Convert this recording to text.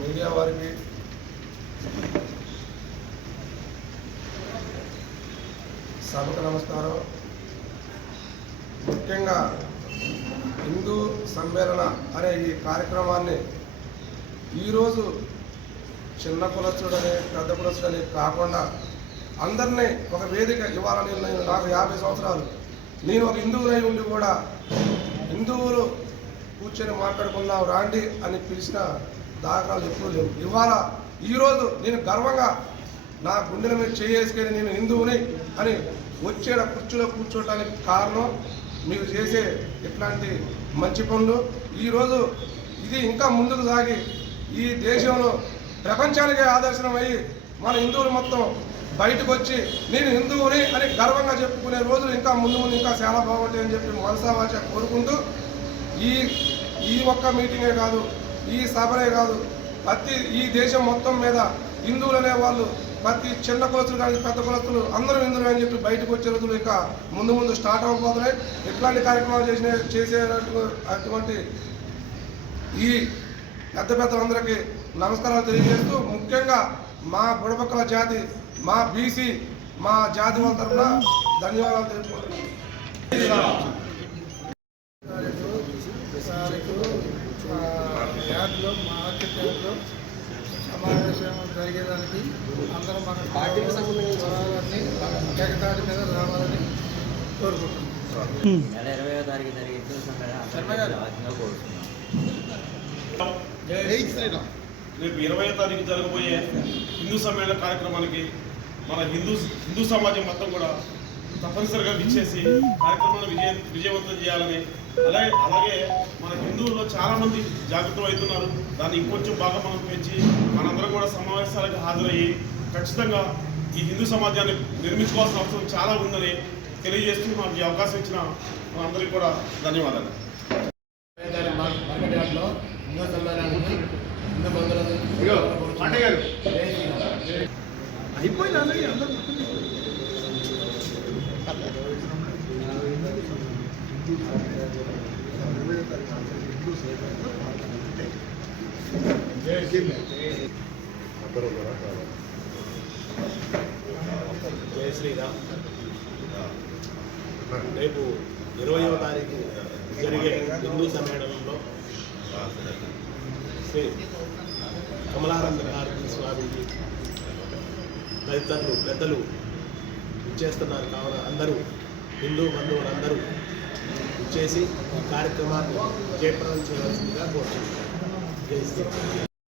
Media వారికి సభకు నమస్కారం. ముఖ్యంగా హిందూ సమ్మేళన అనే ఈ కార్యక్రమాన్ని ఈరోజు చిన్న కులస్తుడని పెద్ద కులస్తుడని కాకుండా అందరినీ ఒక వేదిక ఇవ్వాలని నాకు 50 సంవత్సరాలు నేను ఒక హిందువునై ఉండి కూడా హిందువులు కూర్చొని మాట్లాడుకుందాం రాండి అని పిలిచిన దాఖలాలు ఎప్పుడూ లేవు. ఇవాళ ఈరోజు నేను గర్వంగా నా గుండెల మీద చేసుకొని నేను హిందువుని అని వచ్చే కుర్చీలో కూర్చోవడానికి కారణం మీరు చేసే ఇట్లాంటి మంచి పనులు. ఈరోజు ఇది ఇంకా ముందుకు సాగి ఈ దేశంలో ప్రపంచానికే ఆదర్శనమయ్యి మన హిందువులు మొత్తం బయటకు వచ్చి నేను హిందువుని అని గర్వంగా చెప్పుకునే రోజులు ఇంకా ముందు ఇంకా చాలా బాగుంటాయని చెప్పి మనసావాచ కోరుకుంటూ ఈ ఒక్క మీటింగే కాదు, ఈ సభనే కాదు, ఈ దేశం మొత్తం మీద హిందువులు అనేవాళ్ళు ప్రతి చిన్న కులస్తులు కానీ పెద్ద కులస్తులు అందరూ హిందువులు అని చెప్పి బయటకు వచ్చే రోజులు ఇంకా ముందు స్టార్ట్ అవ్వబోతున్నాయి. ఇట్లాంటి కార్యక్రమాలు అటువంటి ఈ పెద్దలందరికీ నమస్కారాలు తెలియజేస్తూ ముఖ్యంగా మా బుడబక్కల జాతి, మా బీసీ, మా జాతి వాళ్ళ తరఫున ధన్యవాదాలు తెలుపుకుంటున్నాను. సమావేశం జరిగేదానికి అందరం మన పార్టీకి సంబంధించి ఏకతాటి మీద రావాలని కోరుకుంటున్నాం. నెల 20వ తారీఖు జరిగే రేపు 20వ తారీఖు జరగబోయే హిందూ సమ్మేళన కార్యక్రమానికి మన హిందూ సమాజం మొత్తం కూడా తప్పనిసరిగా విచ్చేసి కార్యక్రమాన్ని విజయవంతం చేయాలని, అలాగే మన హిందువుల్లో చాలామంది జాగృతం అవుతున్నారు. దాన్ని ఇంకొంచెం బాగా మనం పెంచి మనందరం కూడా సమావేశాలకు హాజరయ్యి ఖచ్చితంగా ఈ హిందూ సమాజాన్ని నిర్మించుకోవాల్సిన అవసరం చాలా ఉందని తెలియజేస్తూ మాకు ఈ అవకాశం ఇచ్చిన అందరికీ కూడా ధన్యవాదాలు. హిందూ సమ్మేళనానికి హిందూ బంధువులకు అయిపోయింది అందరూ జై శ్రీరామ్. రేపు 20వ తారీఖు జరిగే హిందూ సమ్మేళనంలో శ్రీ కమలానంద స్వామిజీ తదితరులు పెద్దలు ఇచ్చేస్తున్నారు. కావున అందరూ హిందూ బంధువులందరూ ఇచ్చేసి ఈ కార్యక్రమాన్ని జయప్రదం చేయవలసిందిగా కోరుతున్నాను. జై శ్రీరామ్.